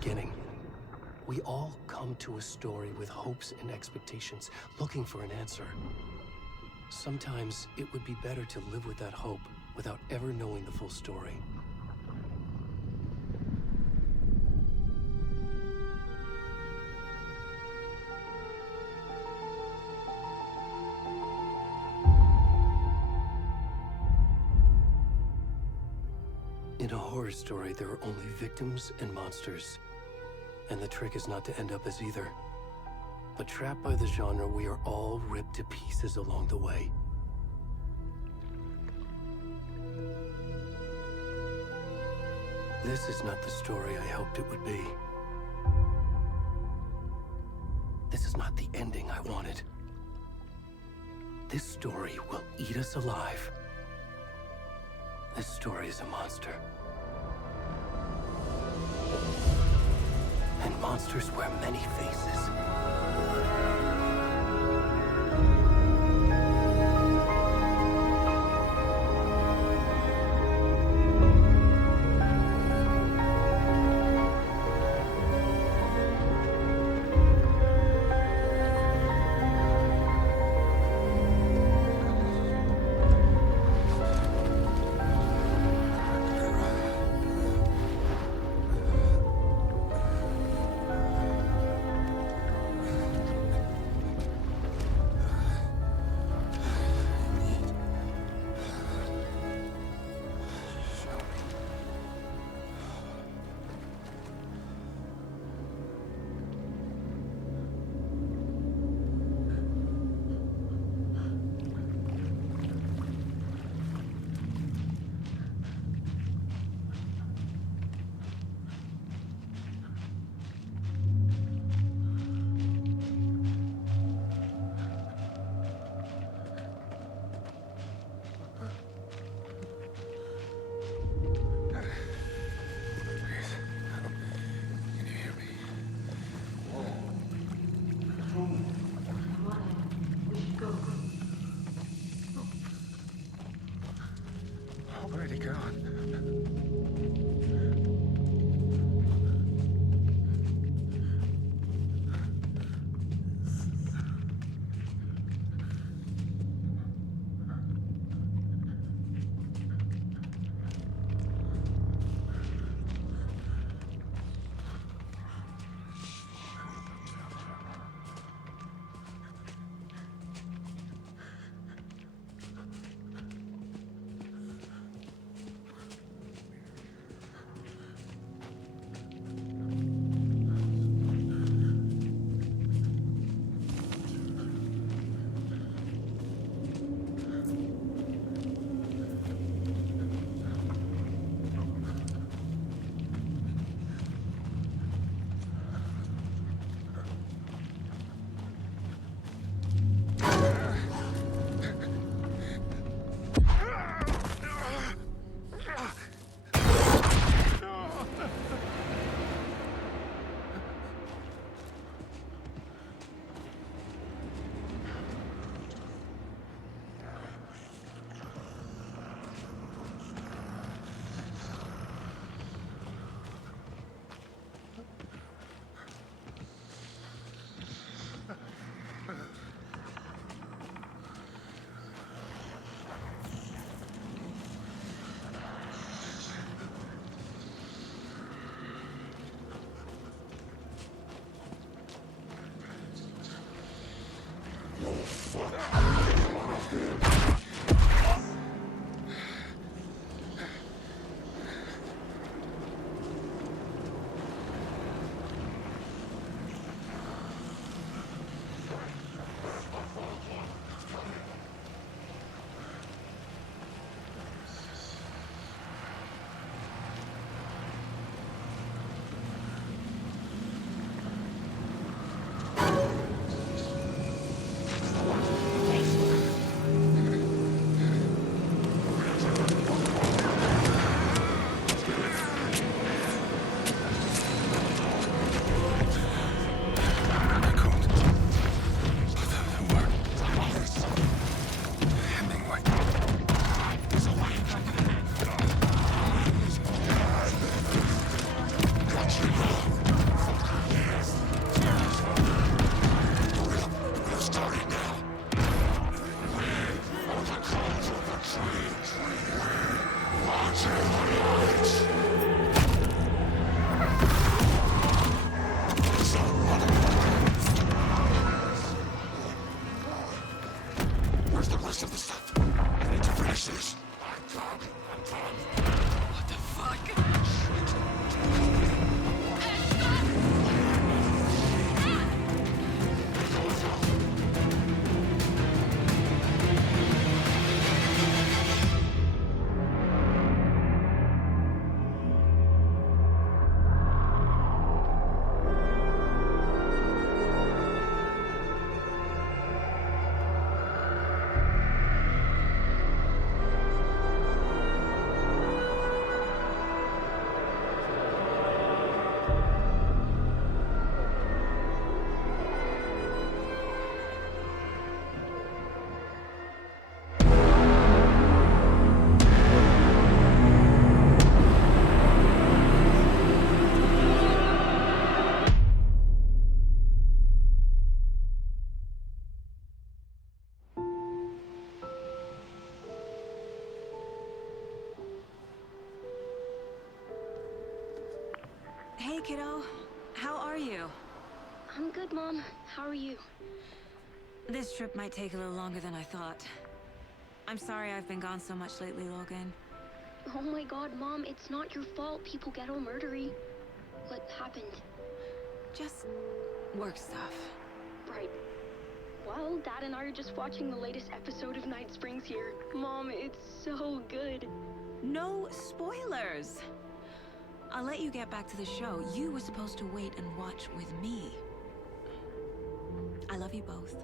beginning. We all come to a story with hopes and expectations, looking for an answer. Sometimes it would be better to live with that hope without ever knowing the full story. In a horror story, there are only victims and monsters. And the trick is not to end up as either. But trapped by the genre, we are all ripped to pieces along the way. This is not the story I hoped it would be. This is not the ending I wanted. This story will eat us alive. This story is a monster. And monsters wear many faces. Where'd he go? rest of the stuff. I need to finish this. What the fuck? Hey, kiddo. How are you? I'm good, Mom. How are you? This trip might take a little longer than I thought. I'm sorry I've been gone so much lately, Logan. Oh my god, Mom, it's not your fault people get all murdery. What happened? Just work stuff. Right. Well, Dad and I are just watching the latest episode of Night Springs here. Mom, it's so good. No spoilers! I'll let you get back to the show. You were supposed to wait and watch with me. I love you both.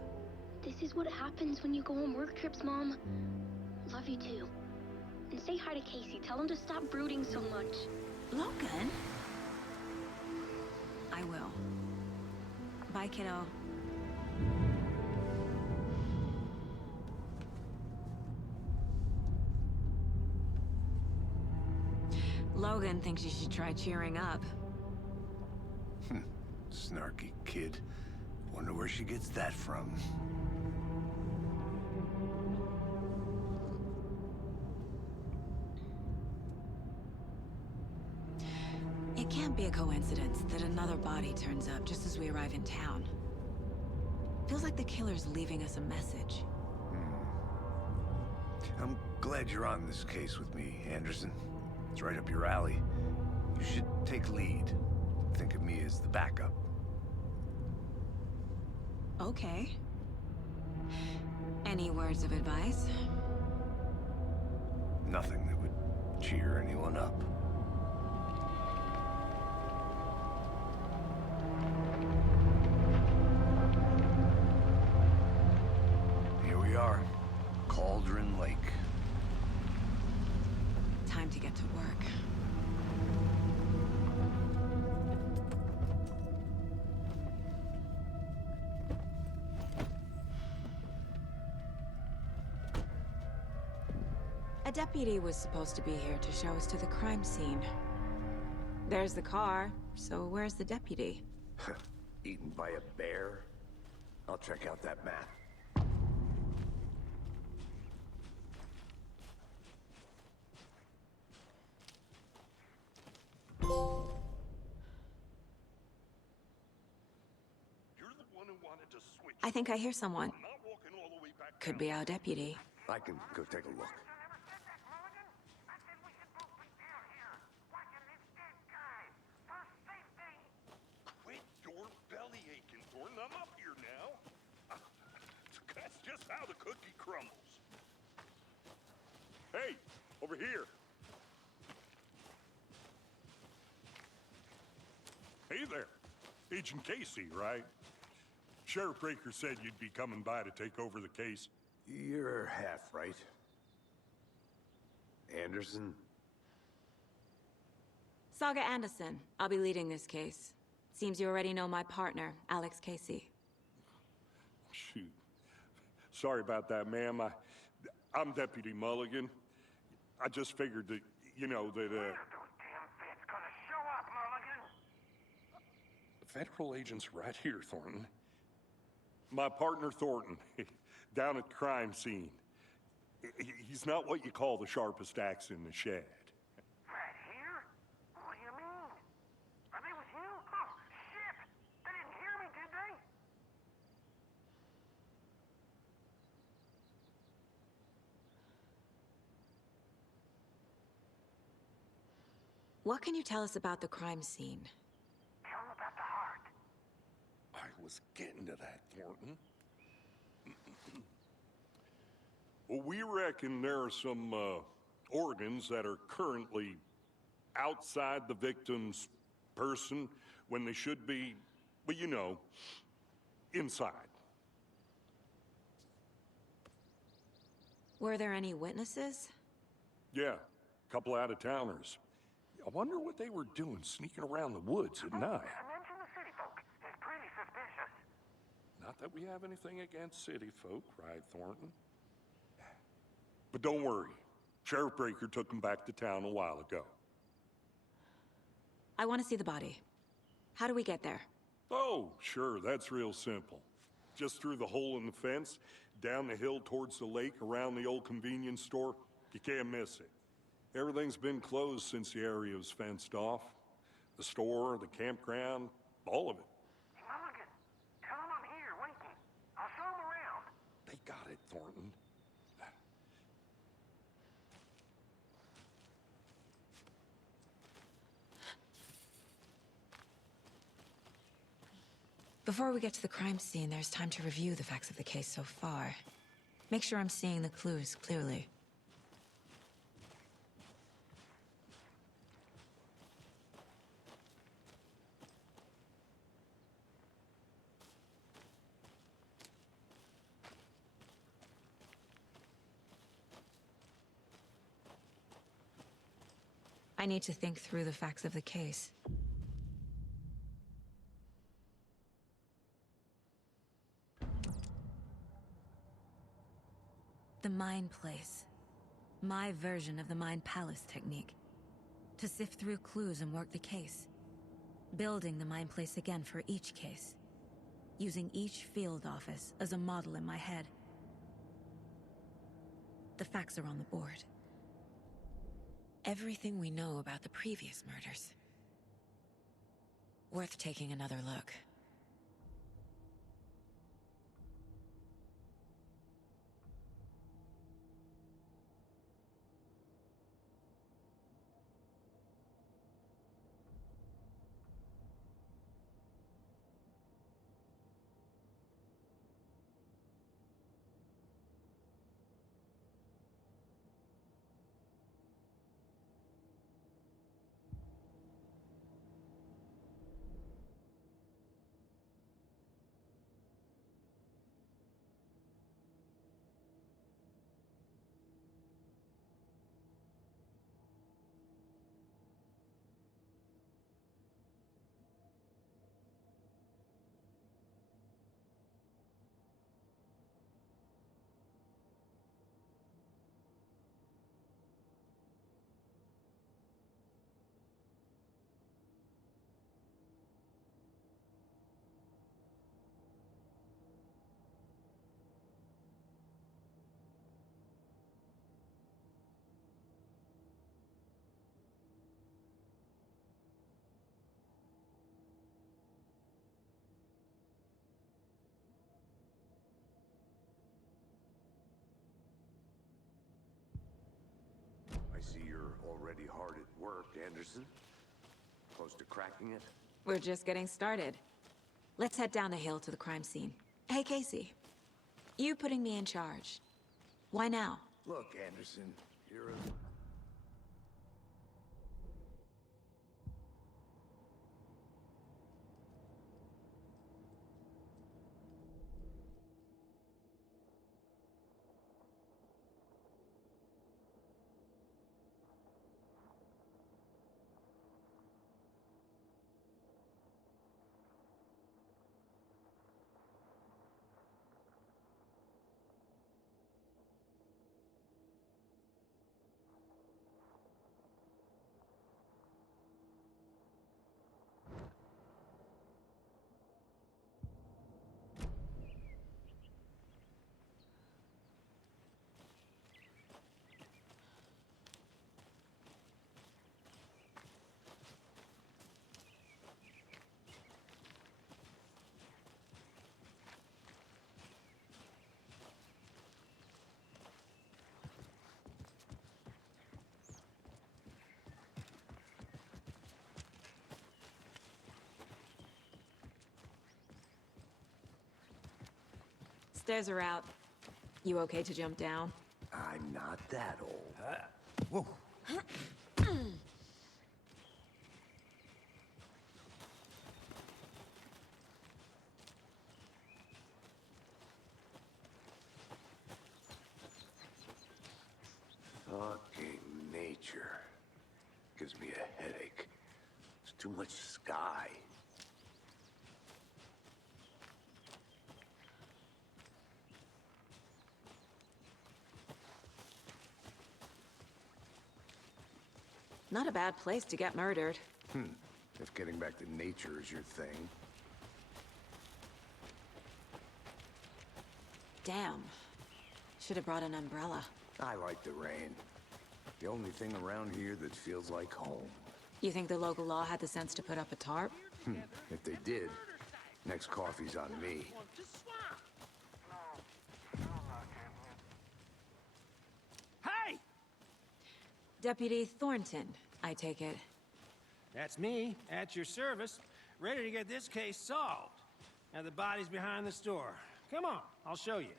This is what happens when you go on work trips, Mom. Love you too. And say hi to Casey. Tell him to stop brooding so much. Logan? I will. Bye, kiddo. Logan thinks you should try cheering up. Snarky kid. Wonder where she gets that from. It can't be a coincidence that another body turns up just as we arrive in town. Feels like the killer's leaving us a message. I'm glad you're on this case with me, Anderson. It's right up your alley. You should take lead. Think of me as the backup. Okay. Any words of advice? Nothing that would cheer anyone up. Here we are. Cauldron Lake. Time to get to work. A deputy was supposed to be here to show us to the crime scene. There's the car, so where's the deputy? Eaten by a bear? I'll check out that map. I think I hear someone. Could be our deputy. I can go take a look. Quit your belly aching, Thornton. I'm up here now. That's just how the cookie crumbles. Hey, over here. Hey there. Agent Casey, right? Sheriff Breaker said you'd be coming by to take over the case. You're half right. Anderson? Saga Anderson. I'll be leading this case. Seems you already know my partner, Alex Casey. Shoot. Sorry about that, ma'am. I'm Deputy Mulligan. I just figured that, you know, that, When are those damn feds gonna show up, Mulligan? federal agent's right here, Thornton. My partner, Thornton, down at the crime scene. He's not what you call the sharpest axe in the shed. Right here? What do you mean? Are they with you? Oh, shit! They didn't hear me, did they? What can you tell us about the crime scene? Tell him about the heart. I was getting to that, Thornton. Well, we reckon there are some organs that are currently outside the victim's person when they should be, well, you know, inside. Were there any witnesses? Yeah, a couple out-of-towners. I wonder what they were doing sneaking around the woods at night. Mention the city folk. It's pretty suspicious. Not that we have anything against city folk, right, Thornton? But don't worry. Sheriff Breaker took them back to town a while ago. I want to see the body. How do we get there? Oh, sure, that's real simple. Just through the hole in the fence, down the hill towards the lake, around the old convenience store. You can't miss it. Everything's been closed since the area was fenced off. The store, the campground, all of it. Mulligan, tell him I'm here, waiting. I'll show him around. They got it, Thornton. Before we get to the crime scene, there's time to review the facts of the case so far. Make sure I'm seeing the clues clearly. I need to think through the facts of the case. The Mind Place. My version of the Mind Palace technique. To sift through clues and work the case. Building the Mind Place again for each case. Using each field office as a model in my head. The facts are on the board. Everything we know about the previous murders. Worth taking another look. I see you're already hard at work, Anderson. Close to cracking it? We're just getting started. Let's head down the hill to the crime scene. Hey, Casey. You putting me in charge. Why now? Look, Anderson, you're a... Stairs are out. You okay to jump down? I'm not that old. Whoa. Fucking nature. Gives me a headache. There's too much sky. Not a bad place to get murdered. If getting back to nature is your thing. Damn. Should have brought an umbrella. I like the rain. The only thing around here that feels like home. You think the local law had the sense to put up a tarp? If they did, next coffee's on me. Hey! Deputy Thornton, I take it. That's me, at your service, ready to get this case solved. Now the body's behind the store. Come on, I'll show you.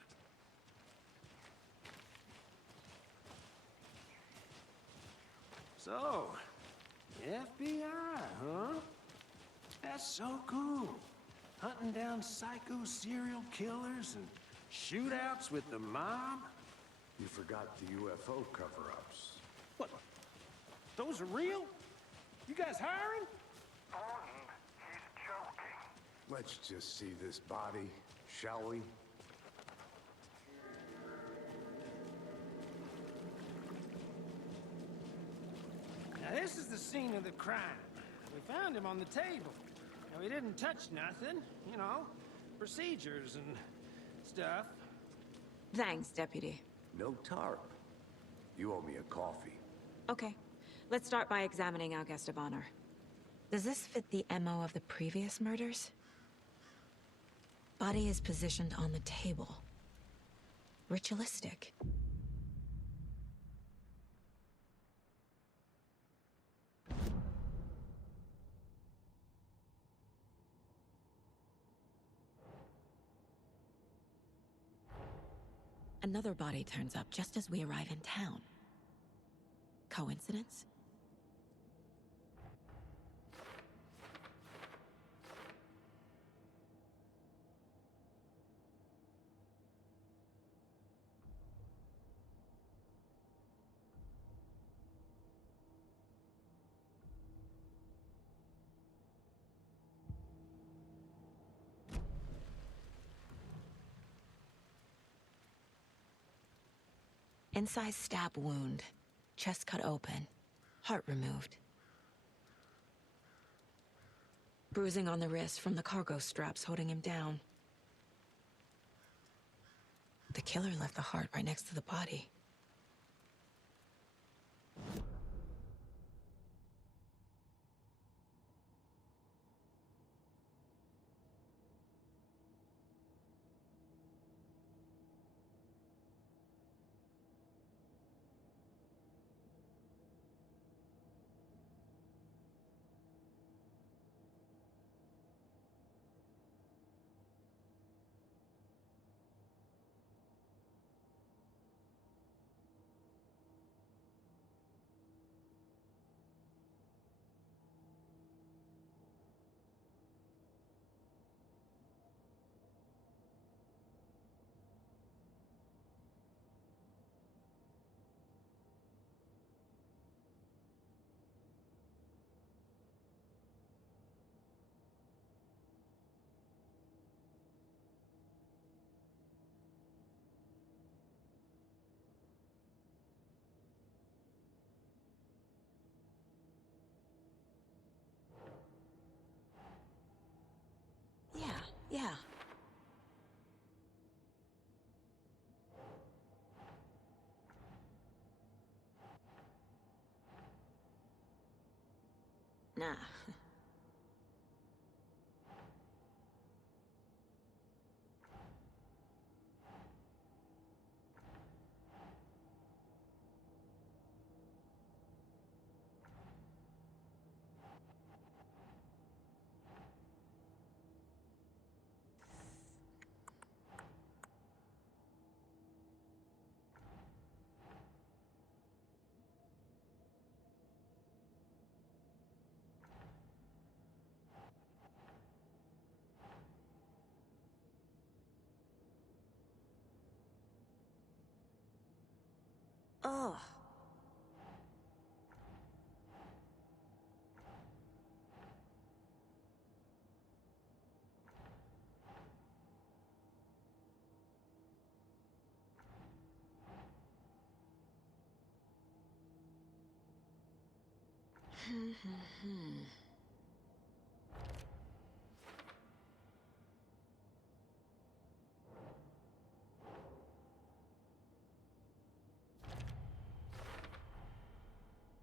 So, FBI, huh? That's so cool. Hunting down psycho serial killers and shootouts with the mob. You forgot the UFO cover-ups. What? Those are real? You guys hiring? Thornton, he's joking. Let's just see this body, shall we? Now this is the scene of the crime. We found him on the table. And we didn't touch nothing, you know, procedures and stuff. Thanks, Deputy. No tarp. You owe me a coffee. Okay. Let's start by examining our guest of honor. Does this fit the MO of the previous murders? Body is positioned on the table. Ritualistic. Another body turns up just as we arrive in town. Coincidence? Incised stab wound, chest cut open, heart removed. Bruising on the wrist from the cargo straps holding him down. The killer left the heart right next to the body. Yeah. Nah. Ugh.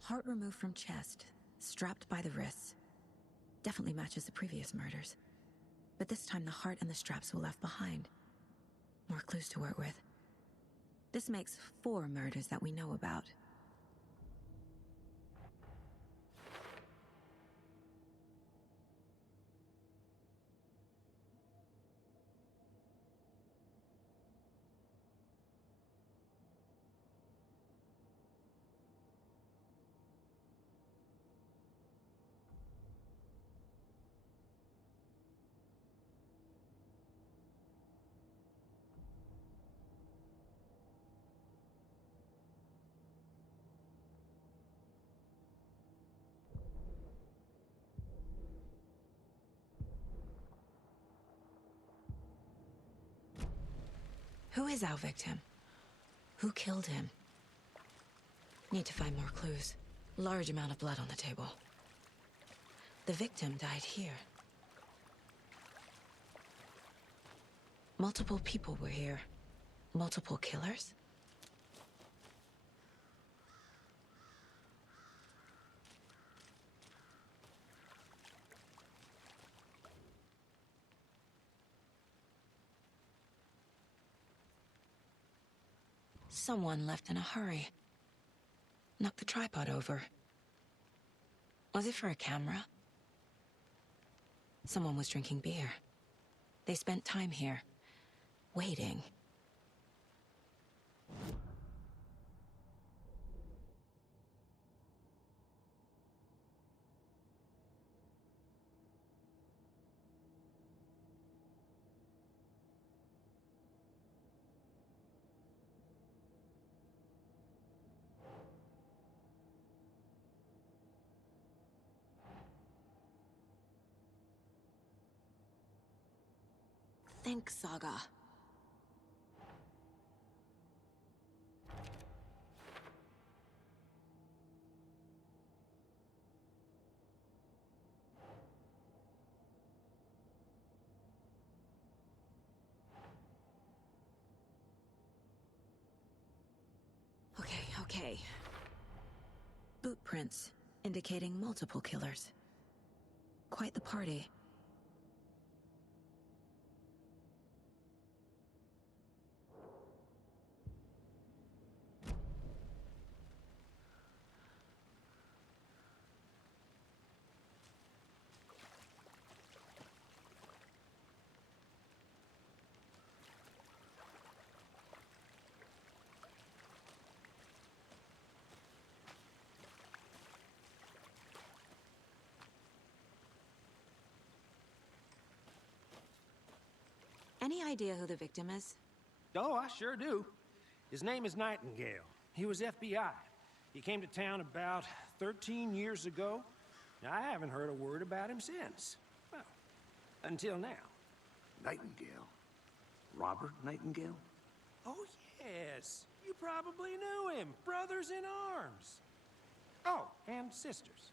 Heart removed from chest, strapped by the wrists. Definitely matches the previous murders. But this time the heart and the straps were left behind. More clues to work with. This makes 4 murders that we know about. Who is our victim? Who killed him? Need to find more clues. Large amount of blood on the table. The victim died here. Multiple people were here. Multiple killers? Someone left in a hurry. Knocked the tripod over. Was it for a camera? Someone was drinking beer. They spent time here, waiting. Think, Saga. Okay. Boot prints, indicating multiple killers. Quite the party. Any idea who the victim is? Oh, I sure do. His name is Nightingale. He was FBI. He came to town about 13 years ago. Now, I haven't heard a word about him since. Well, until now. Nightingale? Robert Nightingale? Oh, yes. You probably knew him. Brothers in arms. Oh, and sisters.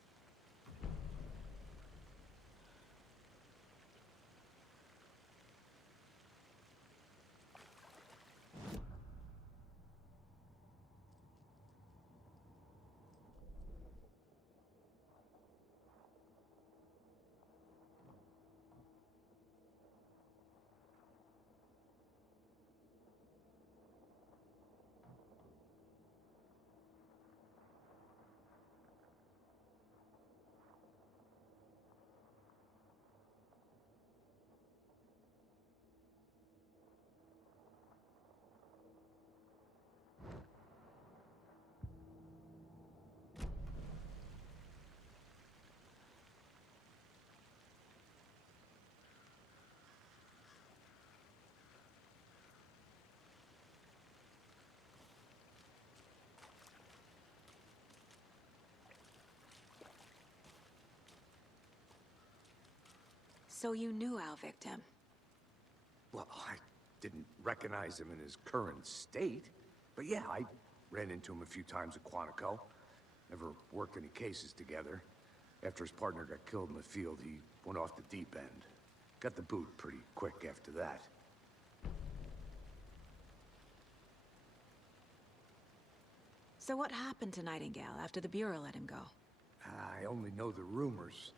So you knew our victim? Well, I didn't recognize him in his current state. But yeah, I ran into him a few times at Quantico. Never worked any cases together. After his partner got killed in the field, he went off the deep end. Got the boot pretty quick after that. So what happened to Nightingale after the Bureau let him go? I only know the rumors.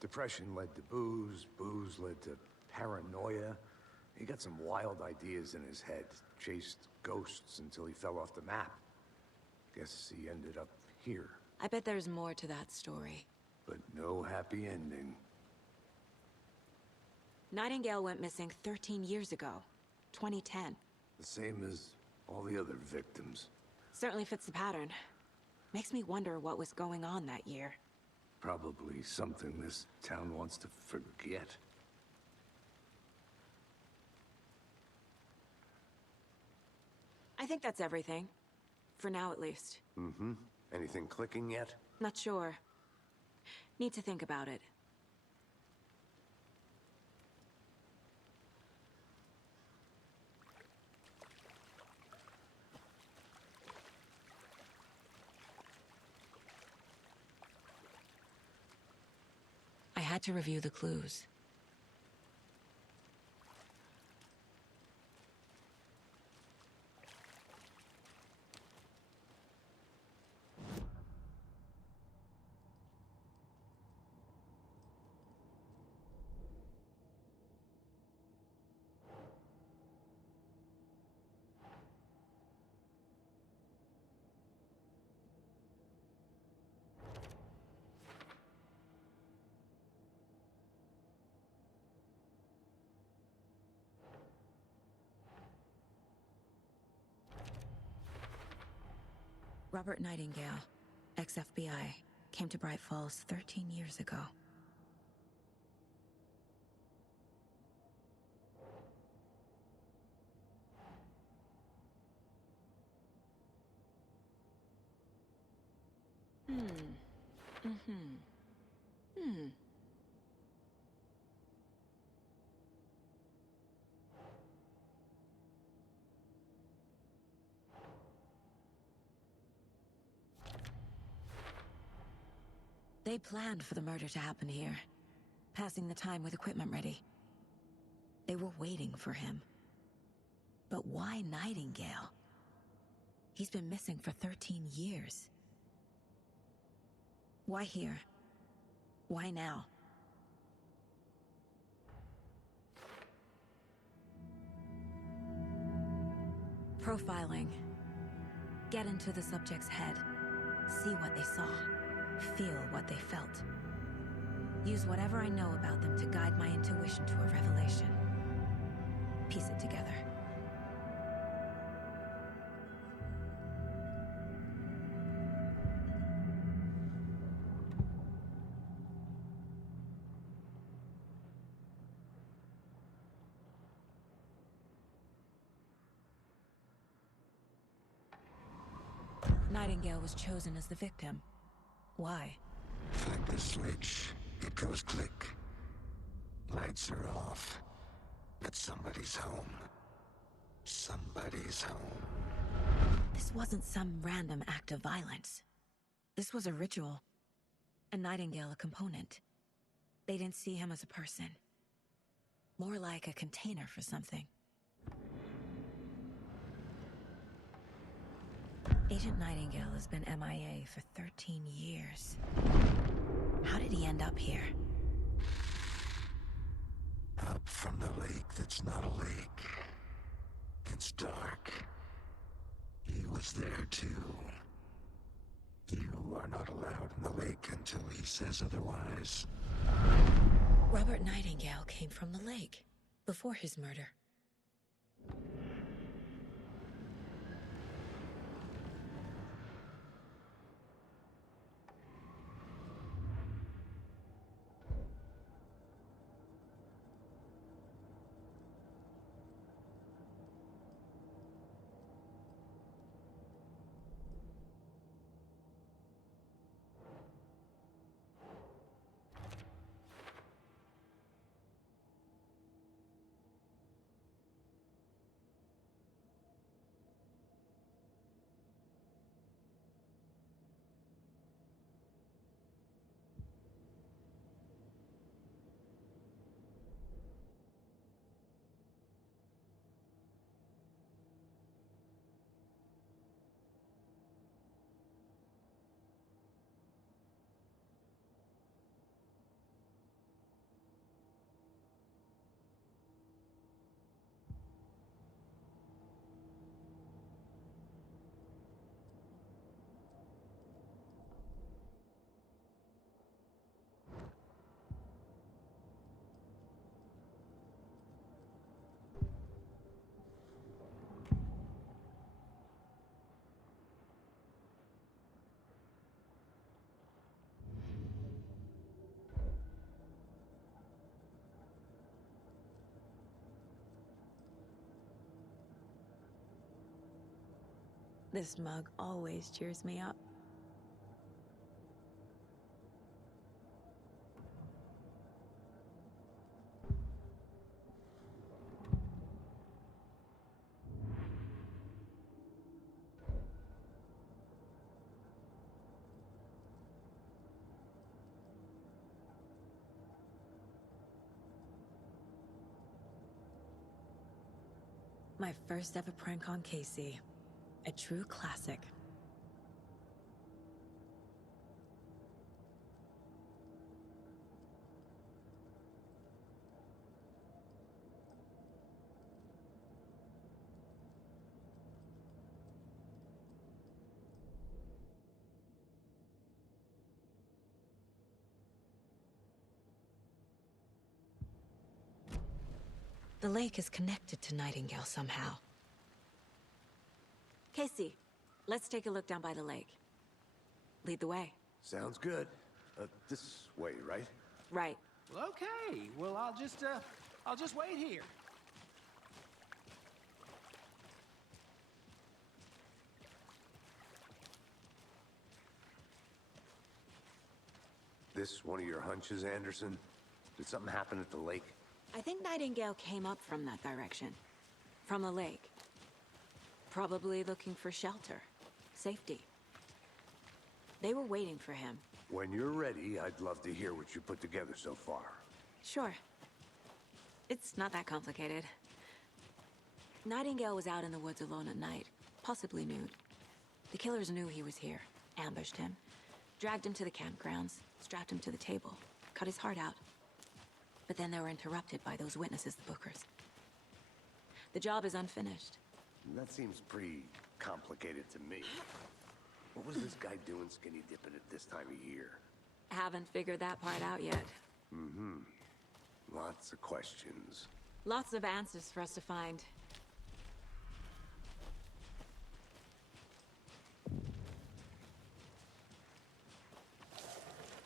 Depression led to booze, booze led to paranoia. He got some wild ideas in his head, chased ghosts until he fell off the map. Guess he ended up here. I bet there's more to that story. But no happy ending. Nightingale went missing 13 years ago, 2010. The same as all the other victims. Certainly fits the pattern. Makes me wonder what was going on that year. Probably something this town wants to forget. I think that's everything. For now, at least. Mm-hmm. Anything clicking yet? Not sure. Need to think about it. I had to review the clues. Robert Nightingale, ex-FBI, came to Bright Falls 13 years ago. They planned for the murder to happen here, passing the time with equipment ready. They were waiting for him. But why Nightingale? He's been missing for 13 years. Why here? Why now? Profiling. Get into the subject's head. See what they saw. Feel what they felt. Use whatever I know about them to guide my intuition to a revelation. Piece it together. Nightingale was chosen as the victim. Why? Flip the switch, it goes click. Lights are off. But somebody's home. Somebody's home. This wasn't some random act of violence. This was a ritual. And Nightingale a component. They didn't see him as a person. More like a container for something. Agent Nightingale has been MIA for 13 years. How did he end up here? Up from the lake that's not a lake. It's dark. He was there too. You are not allowed in the lake until he says otherwise. Robert Nightingale came from the lake, before his murder. This mug always cheers me up. My first ever prank on Casey. A true classic. The lake is connected to Nightingale somehow. Casey, let's take a look down by the lake. Lead the way. Sounds good. This way, right? Right. Well, okay. Well, I'll just wait here. This one of your hunches, Anderson? Did something happen at the lake? I think Nightingale came up from that direction. From the lake. Probably looking for shelter. Safety. They were waiting for him. When you're ready, I'd love to hear what you put together so far. Sure. It's not that complicated. Nightingale was out in the woods alone at night, possibly nude. The killers knew he was here, ambushed him, dragged him to the campgrounds, strapped him to the table, cut his heart out. But then they were interrupted by those witnesses, the Bookers. The job is unfinished. That seems pretty complicated to me. What was this guy doing skinny dipping at this time of year? Haven't figured that part out yet. Mm-hmm. Lots of questions. Lots of answers for us to find.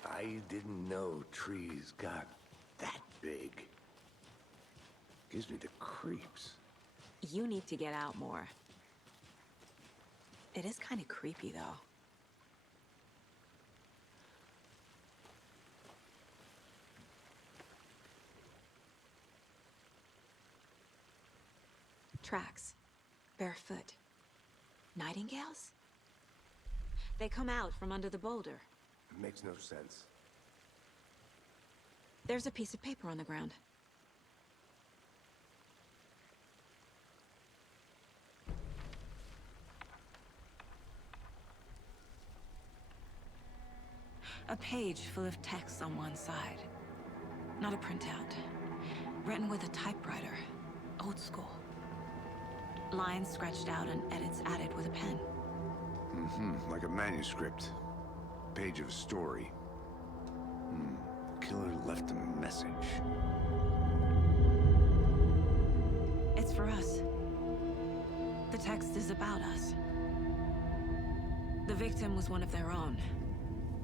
I didn't know trees got that big. Gives me the creeps. You need to get out more. It is kind of creepy, though. Tracks. Barefoot. Nightingales? They come out from under the boulder. It makes no sense. There's a piece of paper on the ground. A page full of text on one side. Not a printout. Written with a typewriter. Old school. Lines scratched out and edits added with a pen. Mm-hmm. Like a manuscript. Page of a story. Killer left a message. It's for us. The text is about us. The victim was one of their own.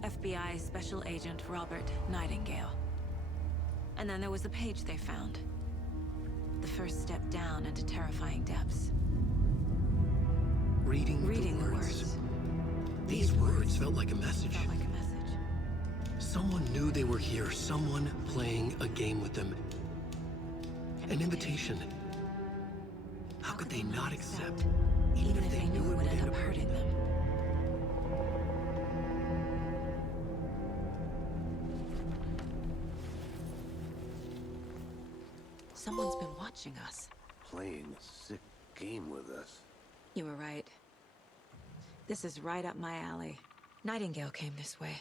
FBI Special Agent Robert Nightingale. And then there was the page they found. The first step down into terrifying depths. Reading the words. These words felt like a message. Felt like a message. Someone knew they were here, someone playing a game with them. An invitation. How could they not accept, even if they knew it would end up hurting them? Someone's been watching us. Playing a sick game with us. You were right. This is right up my alley. Nightingale came this way.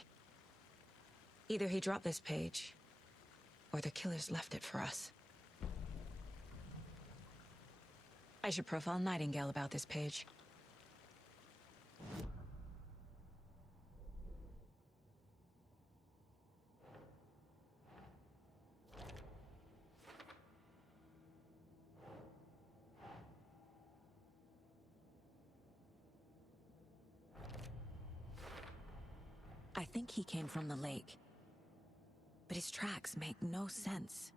Either he dropped this page, or the killers left it for us. I should profile Nightingale about this page. I think he came from the lake. But his tracks make no sense.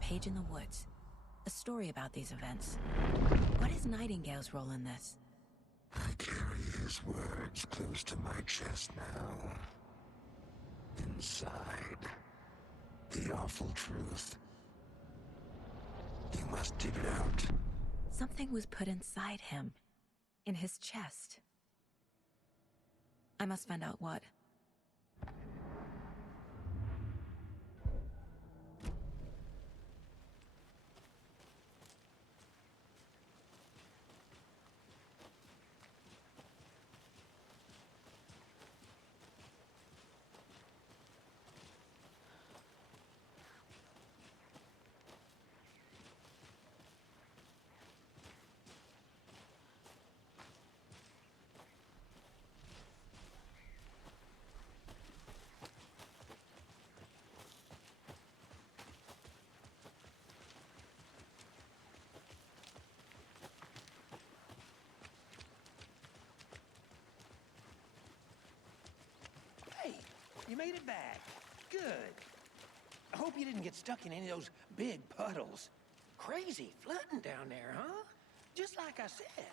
page in the woods. A story about these events. What is Nightingale's role in this? I carry his words close to my chest now. Inside, the awful truth. You must dig it out. Something was put inside him. In his chest. I must find out what. Hey, you made it back. Good. I hope you didn't get stuck in any of those big puddles. Crazy flooding down there, huh? Just like I said.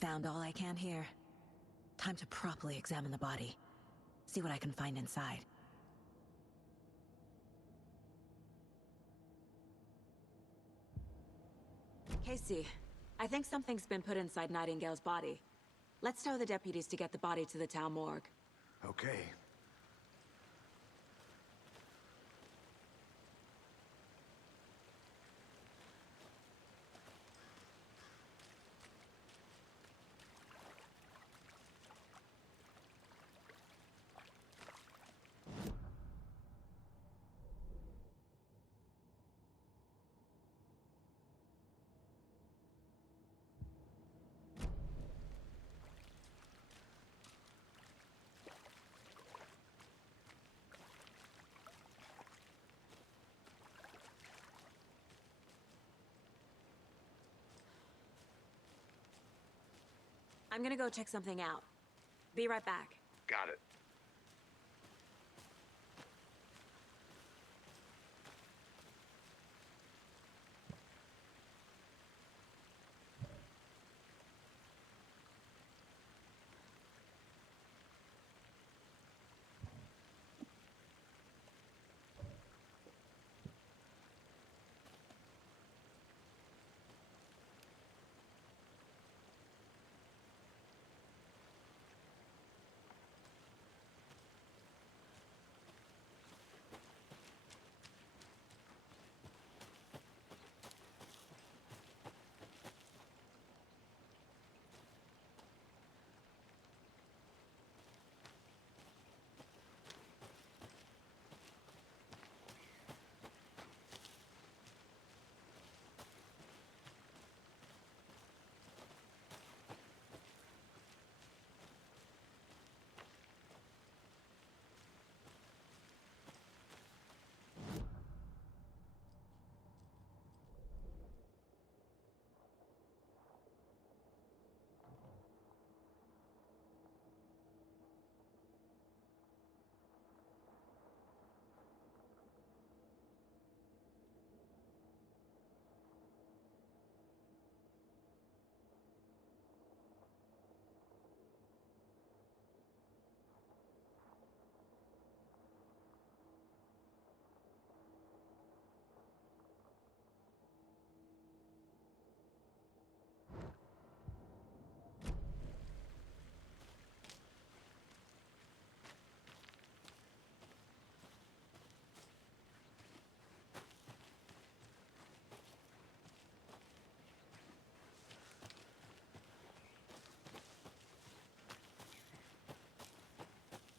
Found all I can here. Time to properly examine the body. See what I can find inside. Casey, I think something's been put inside Nightingale's body. Let's tell the deputies to get the body to the town morgue. Okay. I'm gonna go check something out. Be right back. Got it.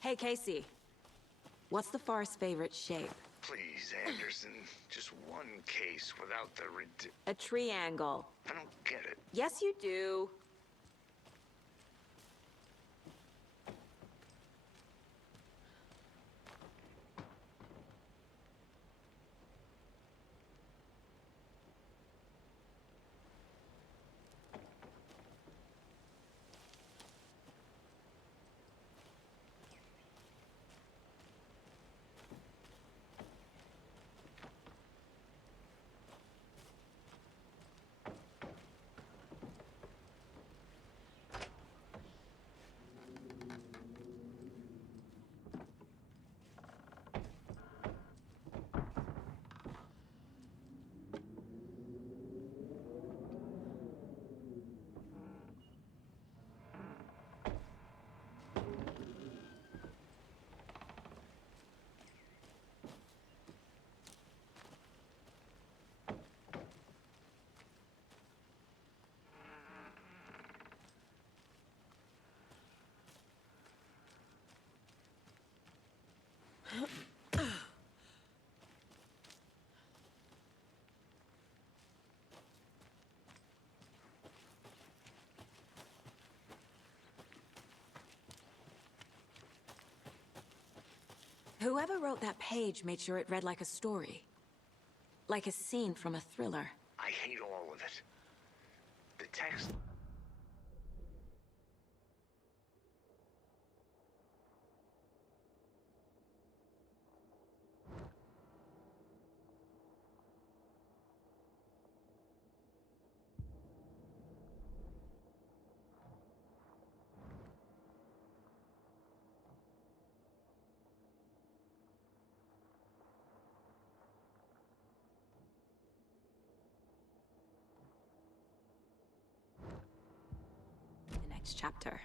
Hey, Casey. What's the forest's favorite shape? Please, Anderson. Just one case without the A triangle. I don't get it. Yes, you do. Whoever wrote that page made sure it read like a story. Like a scene from a thriller. I hate all of it. The text... The next chapter.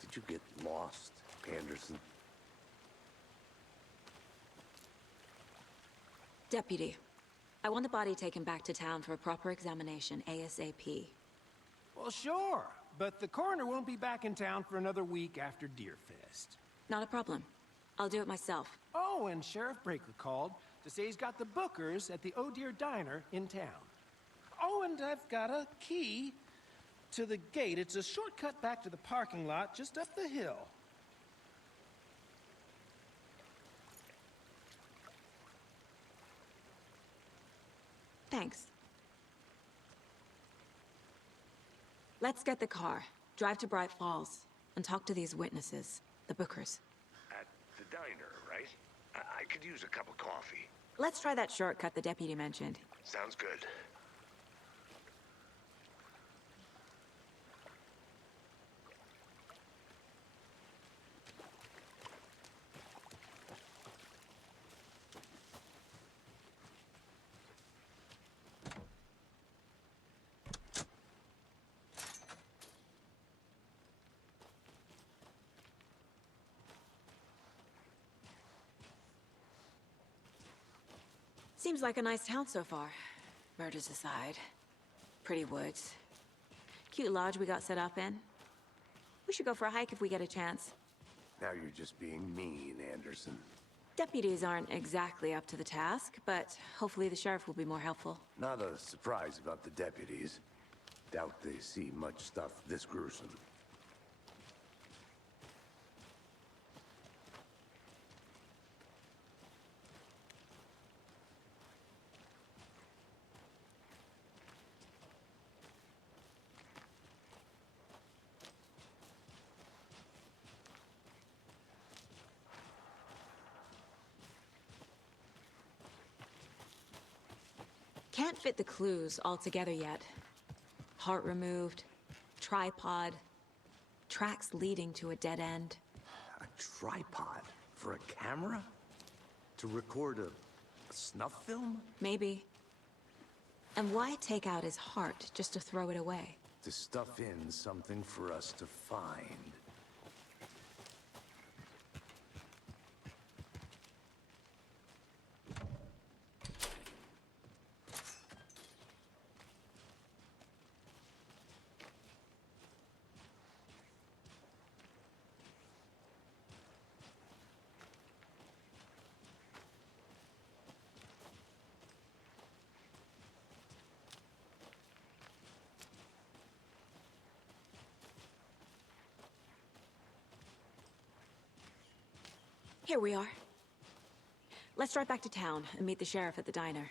Did you get lost, Anderson? Deputy, I want the body taken back to town for a proper examination ASAP. Well, sure, but the coroner won't be back in town for another week after Deerfest. Not a problem. I'll do it myself. Oh, and Sheriff Breaker called to say he's got the Bookers at the Oh Dear Diner in town. Oh, and I've got a key to the gate. It's a shortcut back to the parking lot just up the hill. Thanks. Let's get the car, drive to Bright Falls, and talk to these witnesses, the Bookers. At the diner, right? I could use a cup of coffee. Let's try that shortcut the deputy mentioned. Sounds good. Seems like a nice town so far. Murders aside. Pretty woods. Cute lodge we got set up in. We should go for a hike if we get a chance. Now you're just being mean, Anderson. Deputies aren't exactly up to the task, but hopefully the sheriff will be more helpful. Not a surprise about the deputies. Doubt they see much stuff this gruesome. Can't fit the clues all together yet. Heart removed, tripod, tracks leading to a dead end. A tripod? For a camera? To record a snuff film? Maybe. And why take out his heart just to throw it away? To stuff in something for us to find. Here we are. Let's drive back to town and meet the sheriff at the diner.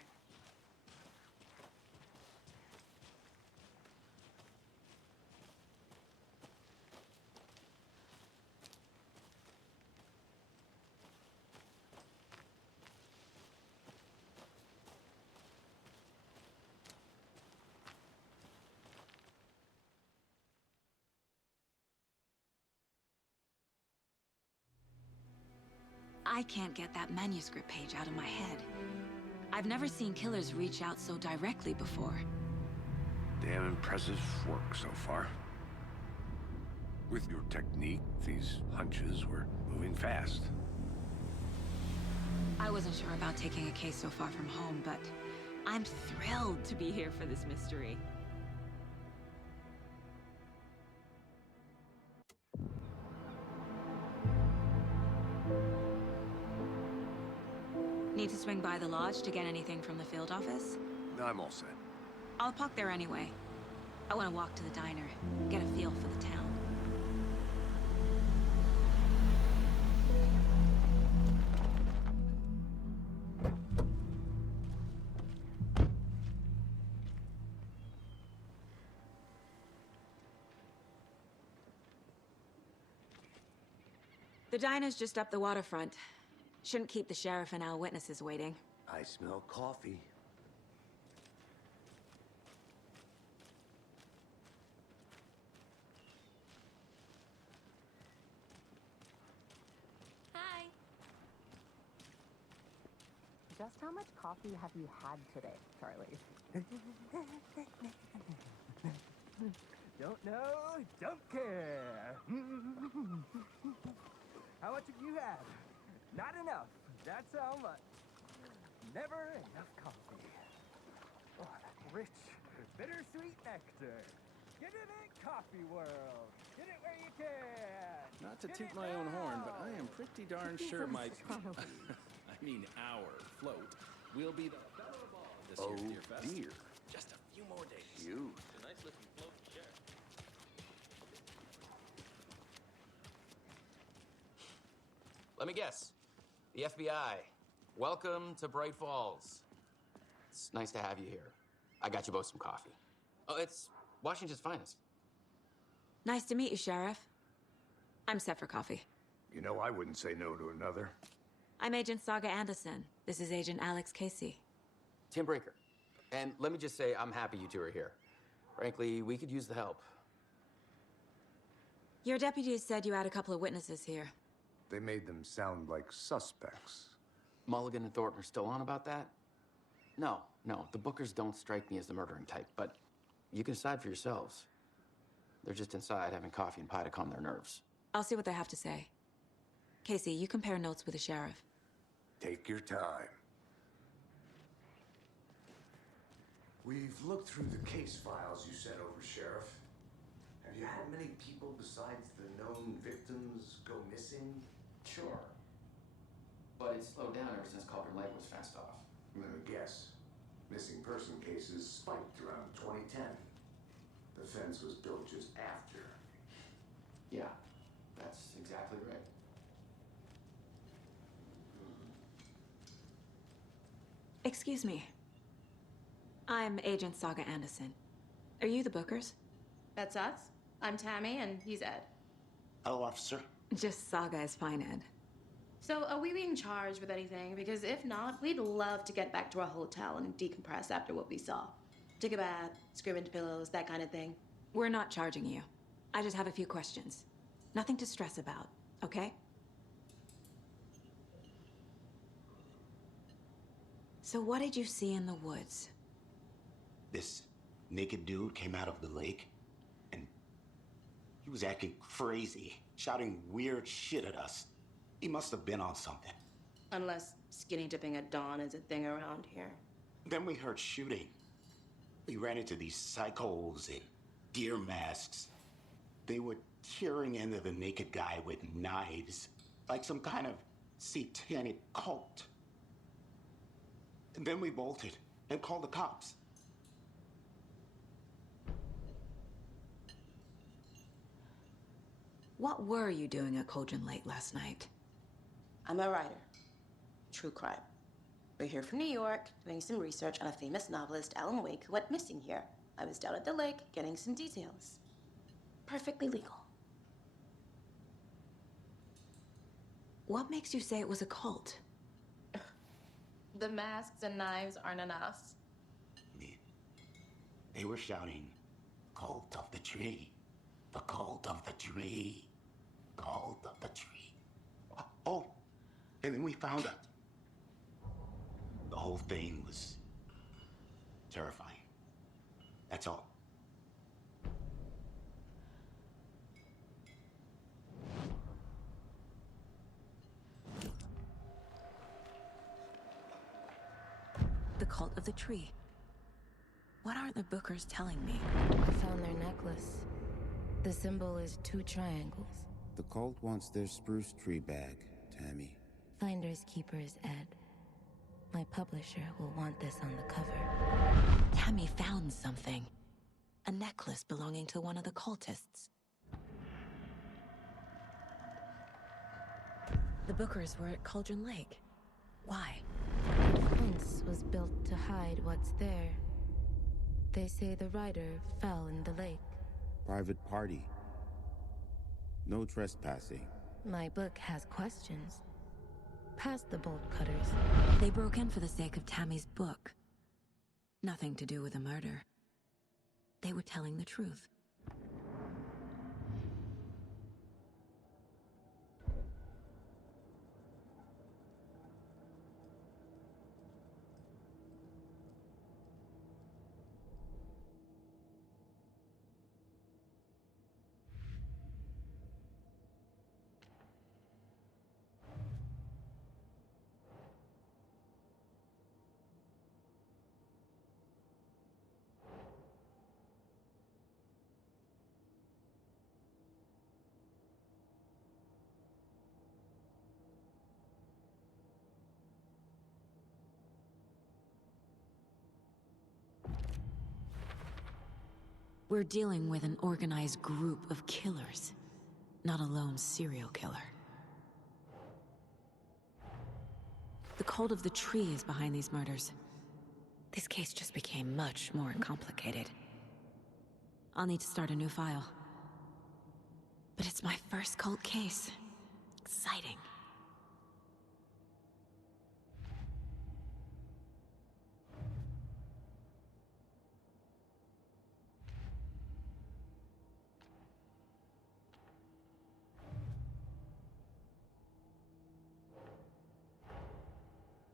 I can't get that manuscript page out of my head. I've never seen killers reach out so directly before. Damn impressive work so far. With your technique, these hunches were moving fast. I wasn't sure about taking a case so far from home, but I'm thrilled to be here for this mystery. Need to swing by the lodge to get anything from the field office? I'm all set. I'll park there anyway. I want to walk to the diner, get a feel for the town. The diner's just up the waterfront. Shouldn't keep the sheriff and our witnesses waiting. I smell coffee. Hi. Just how much coffee have you had today, Charlie? Don't know, don't care. How much have you had? Not enough. That's how much. Never enough coffee. Oh, that rich, bittersweet nectar. Get it in coffee world. Get it where you can. Not to toot my own horn, but I am pretty darn sure my... I mean our float will be the belle of all this year's Deer Fest. Dear. Just a few more days. Cute. It's a nice looking float to share. Let me guess. The FBI. Welcome to Bright Falls. It's nice to have you here. I got you both some coffee. Oh, it's Washington's finest. Nice to meet you, Sheriff. I'm set for coffee. You know, I wouldn't say no to another. I'm Agent Saga Anderson. This is Agent Alex Casey. Tim Breaker. And let me just say, I'm happy you two are here. Frankly, we could use the help. Your deputies said you had a couple of witnesses here. They made them sound like suspects. Mulligan and Thornton are still on about that? No, the Bookers don't strike me as the murdering type, but you can decide for yourselves. They're just inside having coffee and pie to calm their nerves. I'll see what they have to say. Casey, you compare notes with the sheriff. Take your time. We've looked through the case files you sent over, Sheriff. Have you had many people besides the known victims go missing? Sure. But it's slowed down ever since Cauldron Lake was fenced off. Let me guess. Missing person cases spiked around 2010. The fence was built just after. Yeah, that's exactly right. Excuse me. I'm Agent Saga Anderson. Are you the Bookers? That's us. I'm Tammy, and he's Ed. Hello, officer. Just Saga is fine, Ed. So, are we being charged with anything? Because if not, we'd love to get back to our hotel and decompress after what we saw. Take a bath, scream into pillows, that kind of thing. We're not charging you. I just have a few questions. Nothing to stress about, okay? So what did you see in the woods? This naked dude came out of the lake, and he was acting crazy, shouting weird shit at us. He must have been on something. Unless skinny dipping at dawn is a thing around here. Then we heard shooting. We ran into these psychos in deer masks. They were tearing into the naked guy with knives, like some kind of satanic cult. And then we bolted and called the cops. What were you doing at Cauldron Lake last night? I'm a writer. True crime. We're here from New York, doing some research on a famous novelist, Alan Wake, who went missing here. I was down at the lake, getting some details. Perfectly legal. What makes you say it was a cult? The masks and knives aren't enough. They were shouting, "Cult of the tree, the cult of the tree, cult of the tree." Oh, and then we found out. The whole thing was terrifying. That's all. The cult of the tree. What aren't the Bookers telling me? I found their necklace. The symbol is 2 triangles. The cult wants their spruce tree bag, Tammy. Finders keepers, Ed. My publisher will want this on the cover. Tammy found something. A necklace belonging to one of the cultists. The Bookers were at Cauldron Lake. Why? The fence was built to hide what's there. They say the rider fell in the lake. Private party. No trespassing. My book has questions. Past the bolt cutters. They broke in for the sake of Tammy's book. Nothing to do with the murder. They were telling the truth. We're dealing with an organized group of killers, not a lone serial killer. The cult of the tree is behind these murders. This case just became much more complicated. I'll need to start a new file. But it's my first cult case. Exciting.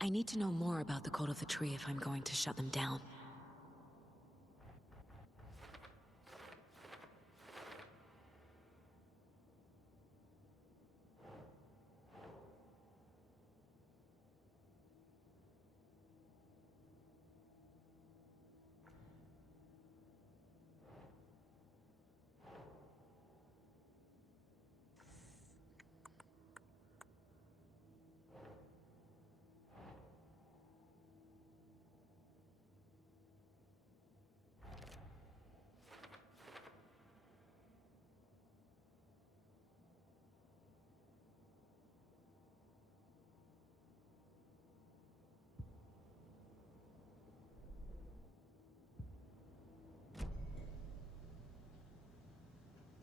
I need to know more about the cult of the tree if I'm going to shut them down.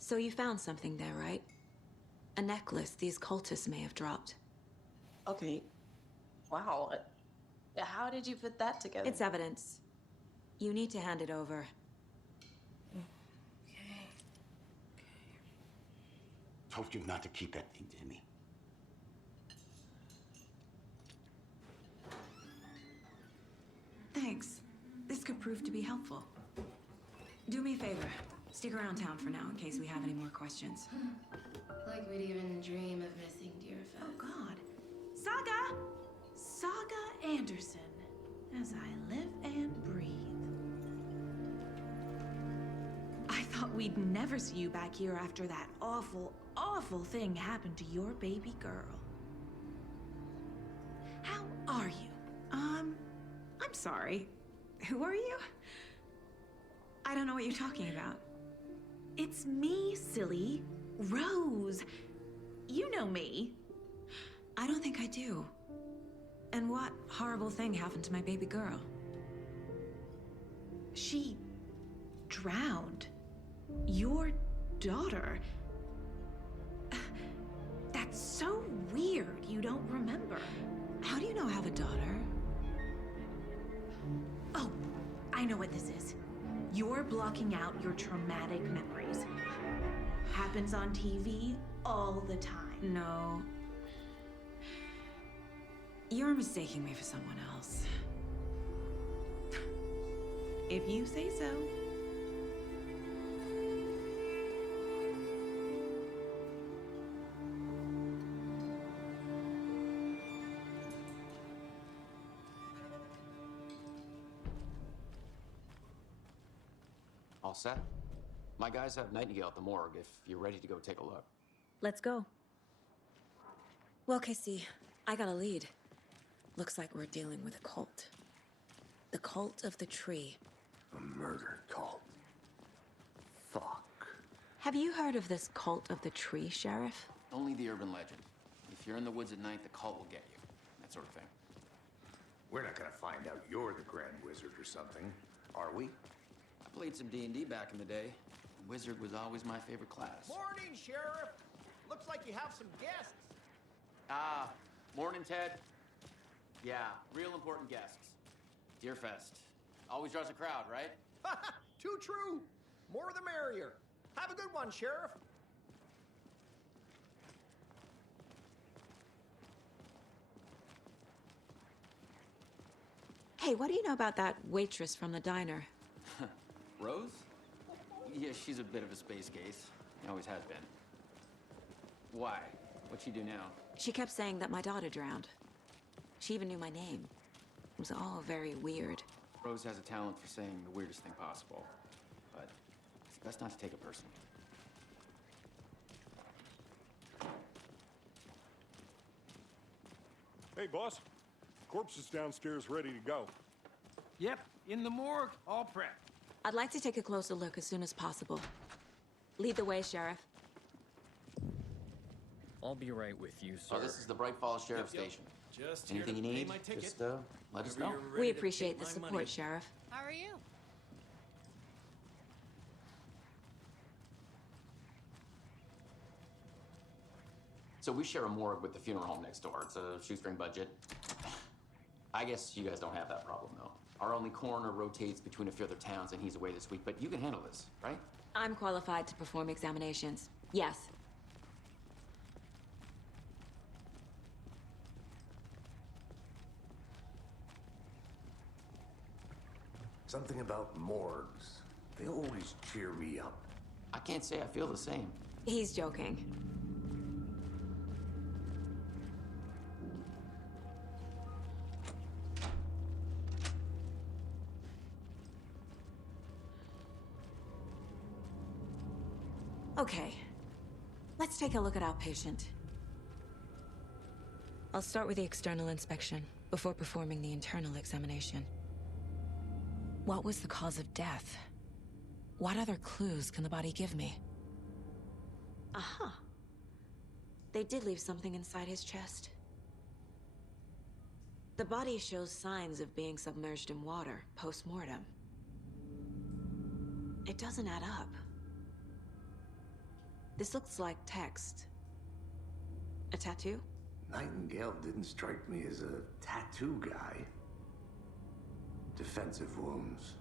So you found something there, right? A necklace these cultists may have dropped. Okay. Wow. How did you put that together? It's evidence. You need to hand it over. Told you not to keep that thing to me. Thanks. This could prove to be helpful. Do me a favor. Stick around town for now in case we have any more questions. Like we'd even dream of missing dear Fez. Oh, God. Saga! Saga Anderson. As I live and breathe. I thought we'd never see you back here after that awful, awful thing happened to your baby girl. How are you? I'm sorry. Who are you? I don't know what you're talking about. It's me, silly. Rose. You know me. I don't think I do. And what horrible thing happened to my baby girl? She drowned. Your daughter. That's so weird you don't remember. How do you know I have a daughter? Oh, I know what this is. You're blocking out your traumatic memories. Happens on TV all the time. No. You're mistaking me for someone else. If you say so. All set? My guys have Nightingale at the morgue if you're ready to go take a look. Let's go. Well, Casey, I got a lead. Looks like we're dealing with a cult. The cult of the tree. A murder cult. Fuck. Have you heard of this cult of the tree, Sheriff? Only the urban legend. If you're in the woods at night, the cult will get you. That sort of thing. We're not gonna find out you're the Grand Wizard or something, are we? I played some D&D back in the day. Wizard was always my favorite class. Morning, Sheriff. Looks like you have some guests. Ah, morning, Ted. Yeah, real important guests. Deerfest. Always draws a crowd, right? Too true. More the merrier. Have a good one, Sheriff. Hey, what do you know about that waitress from the diner? Rose? Yeah, she's a bit of a space case. Always has been. Why? What'd she do now? She kept saying that my daughter drowned. She even knew my name. It was all very weird. Rose has a talent for saying the weirdest thing possible. But it's best not to take it personally. Hey, boss. Corpse is downstairs ready to go. Yep, in the morgue, all prepped. I'd like to take a closer look as soon as possible. Lead the way, Sheriff. I'll be right with you, sir. Oh, this is the Bright Falls Sheriff Station. Just anything you here to pay need, my ticket. just let us Whenever know. you're ready We to appreciate take the my support, money. Sheriff. How are you? So we share a morgue with the funeral home next door. It's a shoestring budget. I guess you guys don't have that problem, though. Our only coroner rotates between a few other towns, and he's away this week, but you can handle this, right? I'm qualified to perform examinations. Yes. Something about morgues. They always cheer me up. I can't say I feel the same. He's joking. Okay. Let's take a look at our patient. I'll start with the external inspection before performing the internal examination. What was the cause of death? What other clues can the body give me? Aha. They did leave something inside his chest. The body shows signs of being submerged in water post-mortem. It doesn't add up. This looks like text. A tattoo? Nightingale didn't strike me as a tattoo guy. Defensive wounds.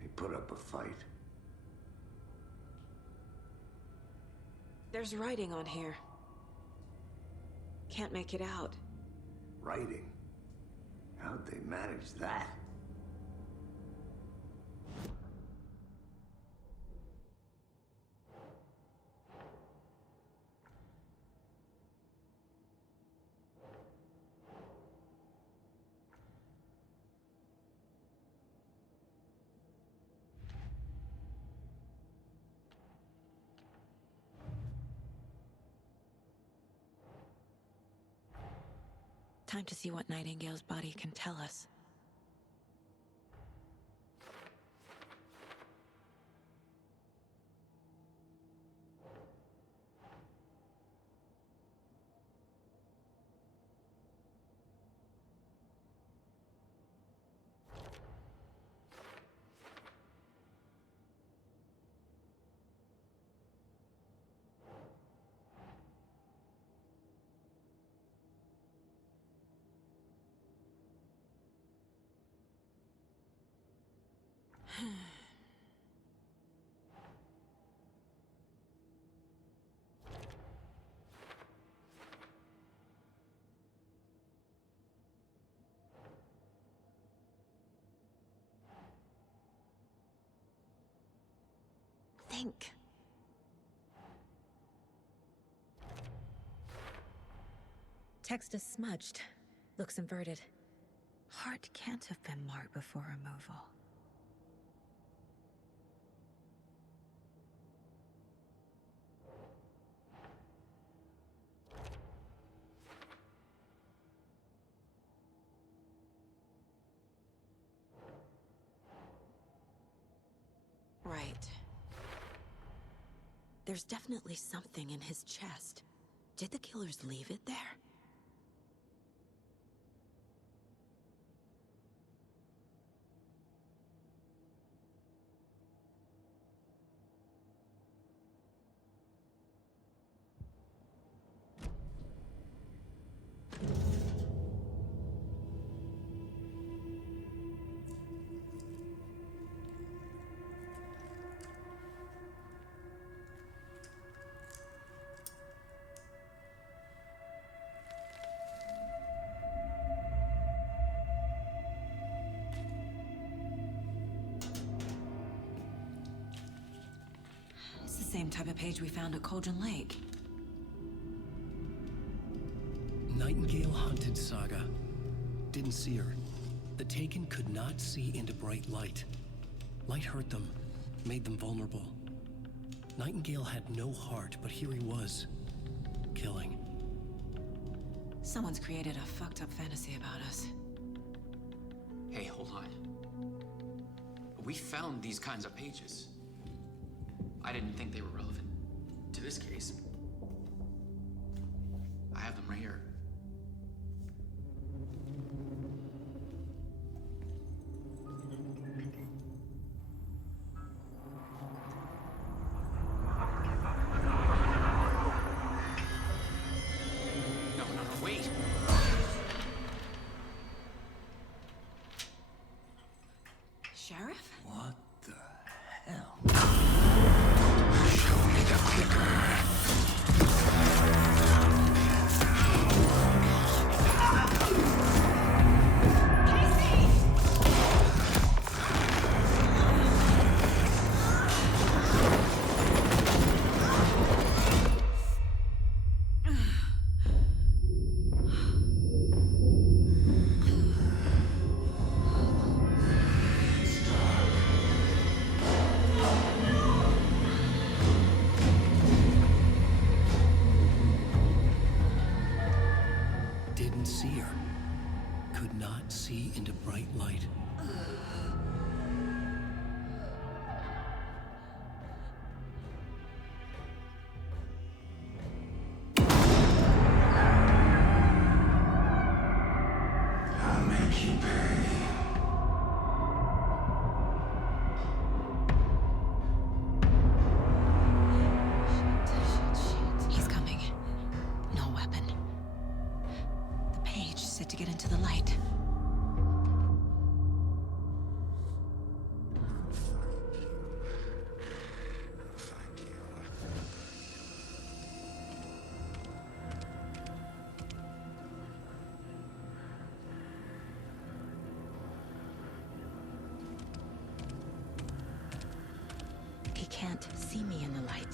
He put up a fight. There's writing on here. Can't make it out. Writing? How'd they manage that? Time to see what Nightingale's body can tell us. Think. Text is smudged. Looks inverted. Heart can't have been marked before removal. Right. There's definitely something in his chest. Did the killers leave it there? Same type of page we found at Cauldron Lake. Nightingale hunted Saga. Didn't see her. The Taken could not see into bright light. Light hurt them, made them vulnerable. Nightingale had no heart, but here he was, killing. Someone's created a fucked up fantasy about us. Hey, hold on. We found these kinds of pages. I didn't think they were relevant to this case. I have them right here. No, wait. Sheriff? What the hell? Didn't see her. Could not see into bright light. I'll make you pay. use it to get into the light. He can't see me in the light.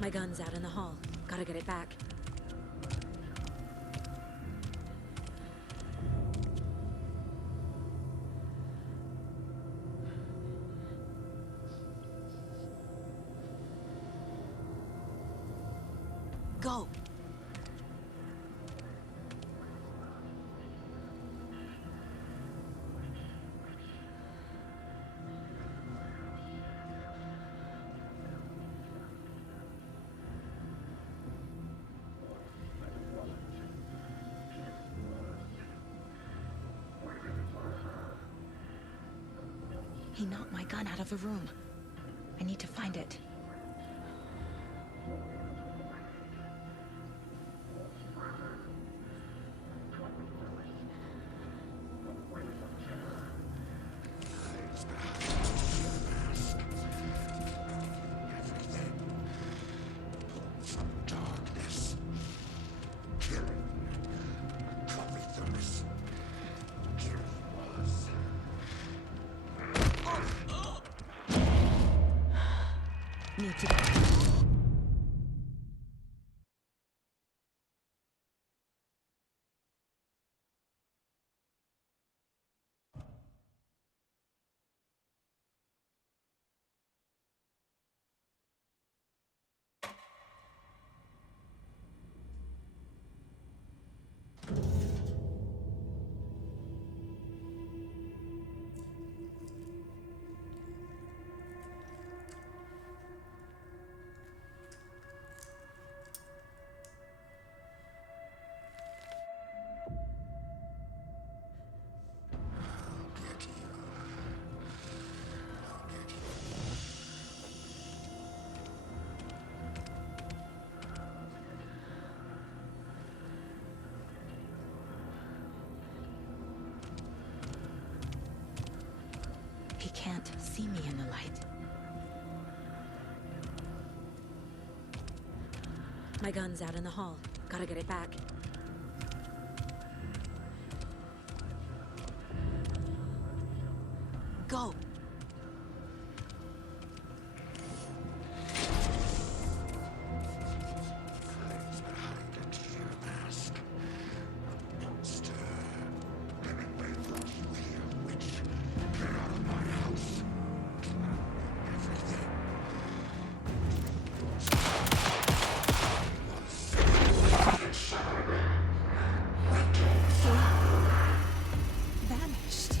My gun's out in the hall. Gotta get it back. Go! He knocked my gun out of the room. I need to find it. Darkness. Killing. Coffee thirst. Killing was. Need to get... He can't see me in the light. My gun's out in the hall. Gotta get it back. Go! Vanished.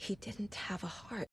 He didn't have a heart.